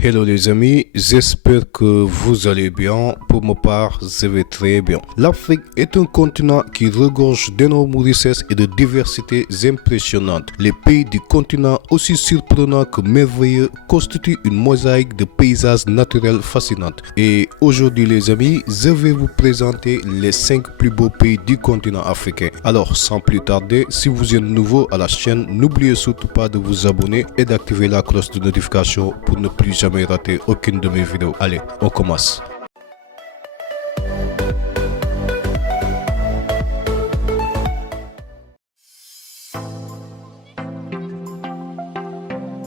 Hello les amis, j'espère que vous allez bien. Pour ma part, je vais très bien. L'Afrique est un continent qui regorge d'énormes richesses et de diversités impressionnantes. Les pays du continent, aussi surprenants que merveilleux, constituent une mosaïque de paysages naturels fascinants. Et aujourd'hui les amis, je vais vous présenter les 5 plus beaux pays du continent africain. Alors sans plus tarder, si vous êtes nouveau à la chaîne, n'oubliez surtout pas de vous abonner et d'activer la cloche de notification pour ne plus jamais rater aucune de mes vidéos. Allez, on commence.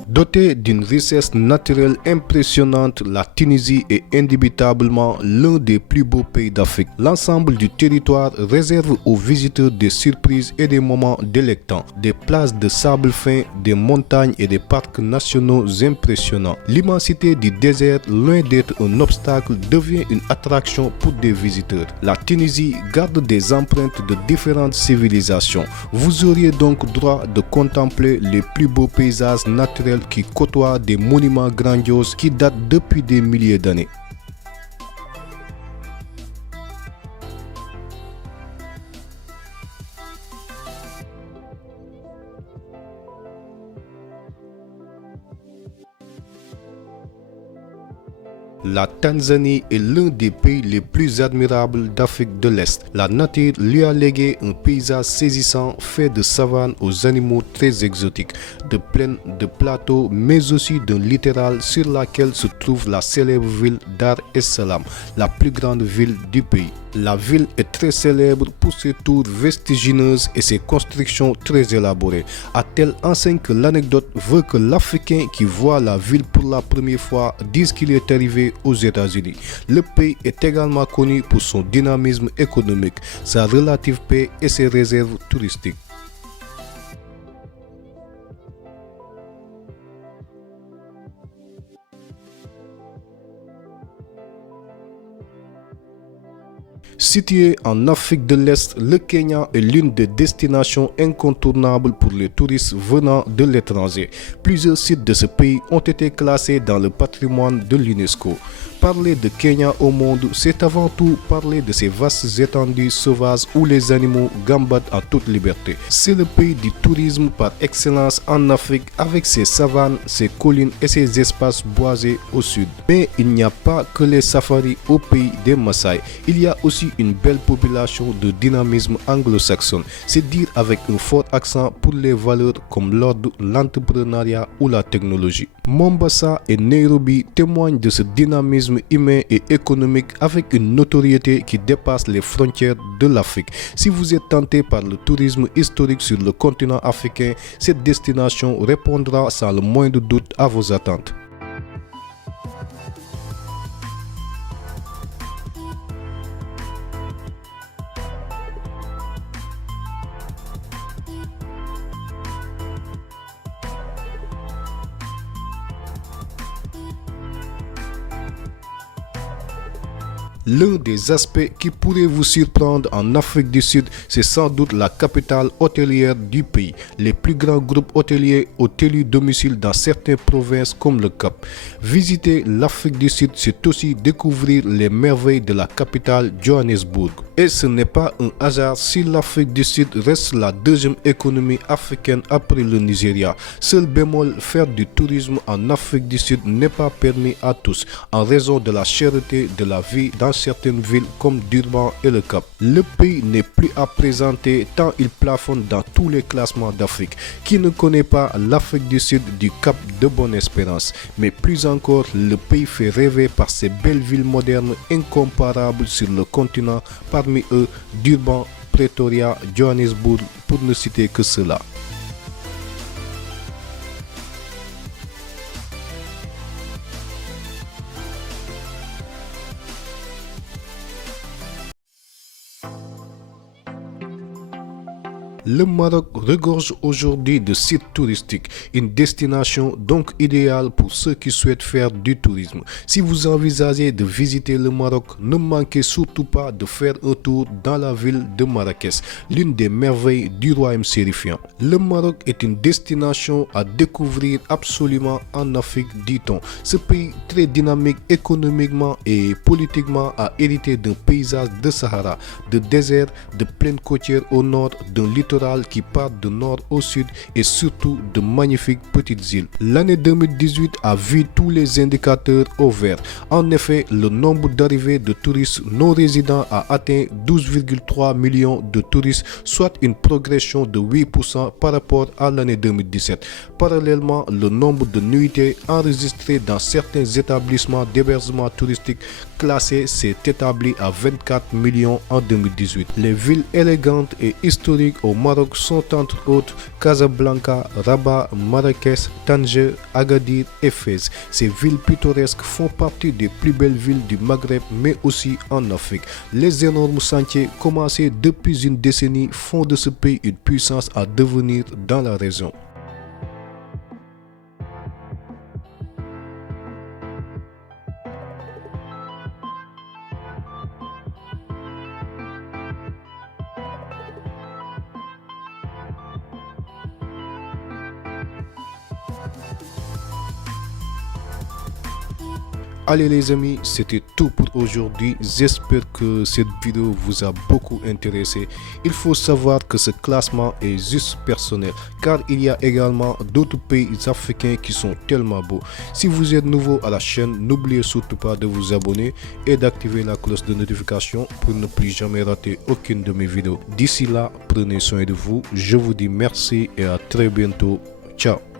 Dotée d'une richesse naturelle impressionnante, la Tunisie est indubitablement l'un des plus beaux pays d'Afrique. L'ensemble du territoire réserve aux visiteurs des surprises et des moments délectants, des plages de sable fin, des montagnes et des parcs nationaux impressionnants. L'immensité du désert, loin d'être un obstacle, devient une attraction pour des visiteurs. La Tunisie garde des empreintes de différentes civilisations. Vous auriez donc droit de contempler les plus beaux paysages naturels qui côtoient des monuments grandioses qui datent depuis des milliers d'années. La Tanzanie est l'un des pays les plus admirables d'Afrique de l'Est. La nature lui a légué un paysage saisissant fait de savanes aux animaux très exotiques, de plaines, de plateaux, mais aussi d'un littoral sur laquelle se trouve la célèbre ville Dar es Salaam, la plus grande ville du pays. La ville est très célèbre pour ses tours vestigineuses et ses constructions très élaborées, à telle enseigne que l'anecdote veut que l'Africain qui voit la ville pour la première fois dise qu'il est arrivé aux États-Unis. Le pays est également connu pour son dynamisme économique, sa relative paix et ses réserves touristiques. Situé en Afrique de l'Est, le Kenya est l'une des destinations incontournables pour les touristes venant de l'étranger. Plusieurs sites de ce pays ont été classés dans le patrimoine de l'UNESCO. Parler de Kenya au monde, c'est avant tout parler de ces vastes étendues sauvages où les animaux gambadent en toute liberté. C'est le pays du tourisme par excellence en Afrique avec ses savanes, ses collines et ses espaces boisés au sud. Mais il n'y a pas que les safaris au pays des Maasai. Il y a aussi une belle population de dynamisme anglo-saxon. C'est dire avec un fort accent pour les valeurs comme l'ordre, l'entrepreneuriat ou la technologie. Mombasa et Nairobi témoignent de ce dynamisme humain et économique avec une notoriété qui dépasse les frontières de l'Afrique. Si vous êtes tenté par le tourisme historique sur le continent africain, cette destination répondra sans le moindre doute à vos attentes. L'un des aspects qui pourrait vous surprendre en Afrique du Sud, c'est sans doute la capitale hôtelière du pays. Les plus grands groupes hôteliers ont élu domicile dans certaines provinces comme le Cap. Visiter l'Afrique du Sud, c'est aussi découvrir les merveilles de la capitale Johannesburg. Et ce n'est pas un hasard si l'Afrique du Sud reste la deuxième économie africaine après le Nigeria. Seul bémol, faire du tourisme en Afrique du Sud n'est pas permis à tous en raison de la cherté de la vie dans certaines villes comme Durban et le Cap. Le pays n'est plus à présenter tant il plafonne dans tous les classements d'Afrique. Qui ne connaît pas l'Afrique du Sud du Cap de Bonne-Espérance? Mais plus encore, le pays fait rêver par ses belles villes modernes incomparables sur le continent, parmi eux Durban, Pretoria, Johannesburg, pour ne citer que cela. Le Maroc regorge aujourd'hui de sites touristiques, une destination donc idéale pour ceux qui souhaitent faire du tourisme. Si vous envisagez de visiter le Maroc, ne manquez surtout pas de faire un tour dans la ville de Marrakech, l'une des merveilles du royaume chérifien. Le Maroc est une destination à découvrir absolument en Afrique, dit-on. Ce pays très dynamique économiquement et politiquement a hérité d'un paysage de Sahara, de désert, de plaines côtières au nord, d'un littoral qui part de nord au sud et surtout de magnifiques petites îles. L'année 2018 a vu tous les indicateurs au vert. En effet, le nombre d'arrivées de touristes non résidents a atteint 12,3 millions de touristes, soit une progression de 8% par rapport à l'année 2017. Parallèlement, le nombre de nuitées enregistrées dans certains établissements d'hébergement touristique classés s'est établi à 24 millions en 2018. Les villes élégantes et historiques au Maroc sont entre autres Casablanca, Rabat, Marrakech, Tanger, Agadir et Fès. Ces villes pittoresques font partie des plus belles villes du Maghreb mais aussi en Afrique. Les énormes chantiers commencés depuis une décennie font de ce pays une puissance à devenir dans la région. Allez les amis, c'était tout pour aujourd'hui. J'espère que cette vidéo vous a beaucoup intéressé. Il faut savoir que ce classement est juste personnel car il y a également d'autres pays africains qui sont tellement beaux. Si vous êtes nouveau à la chaîne, n'oubliez surtout pas de vous abonner et d'activer la cloche de notification pour ne plus jamais rater aucune de mes vidéos. D'ici là, prenez soin de vous. Je vous dis merci et à très bientôt. Ciao.